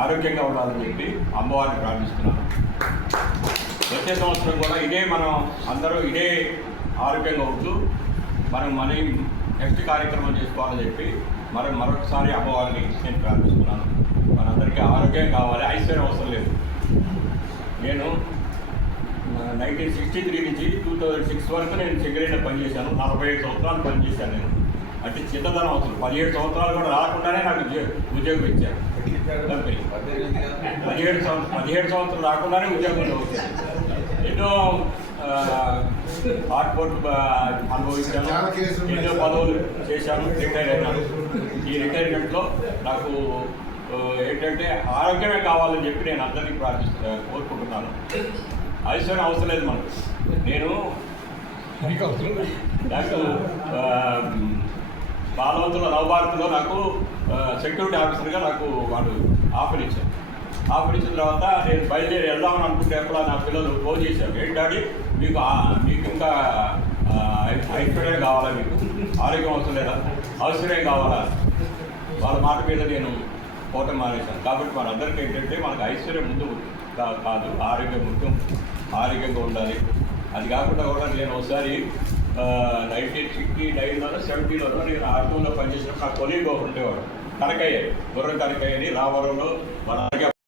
ఆరోగ్యంగా ఉండాలని చెప్పి అమ్మవారిని ప్రార్థిస్తున్నాను. వచ్చే సంవత్సరం కూడా మనం అందరూ ఇదే ఆరోగ్యంగా ఉంటూ మన నెక్స్ట్ కార్యక్రమం చేసుకోవాలని చెప్పి మరొకసారి అమ్మవారిని నేను ప్రార్థిస్తున్నాను. మనందరికీ ఆరోగ్యం కావాలి, ఐశ్వర్యం అవసరం లేదు. నేను 1963 నుంచి 2006 వరకు నేను సింగరేణిలో పనిచేశాను. 47 సంవత్సరాలు పనిచేశాను నేను. అంటే చిన్నతనం అవసరం 17 సంవత్సరాలు కూడా రాకుండానే నాకు ఉద్యోగం ఇచ్చారు. 17 సంవత్సరాలు రాకుండానే ఉద్యోగం వచ్చాను. ఎన్నో హార్ట్పోర్ట్ అనుభవించాను, ఎన్నో పదవులు చేశాను, రిటైర్ అయినాను. ఈ రిటైర్మెంట్లో నాకు ఏంటంటే ఆరోగ్యమే కావాలని చెప్పి నేను అందరినీ కోరుకుంటున్నాను. ఐశ్వర్యం అవసరం లేదు మనకు. నేను నాకు బాలవంతుల నవభారత్లో నాకు సెక్యూరిటీ ఆఫీసర్గా నాకు వాళ్ళు ఆఫర్ ఇచ్చారు. ఆఫర్ ఇచ్చిన తర్వాత నేను బయలుదేరి వెళ్దామని అనుకుంటే ఎప్పుడు నా పిల్లలు ఫోన్ చేశారు, ఏంటంటే మీకు ఇంకా ఐశ్వర్యం కావాలా, మీకు ఆరోగ్యం అవసరం లేదా, ఐశ్వర్యం కావాలా? వాళ్ళ మాట మీద నేను పోవటం మానేశాను. కాబట్టి మనందరికీ ఏంటంటే మనకు ఐశ్వర్యం ముందు కాదు, ఆరోగ్యం ముఖ్యం. ఆరోగ్యంగా ఉండాలి. అది కాకుండా కూడా నేను ఒకసారి 1969 70లో నేను ఆర్మూలో పనిచేసినప్పుడు నా కొలీగ్ ఒకటి ఉండేవాడు, కనకయ్య, గుర్రం కనకయ్యని రావరంలో మన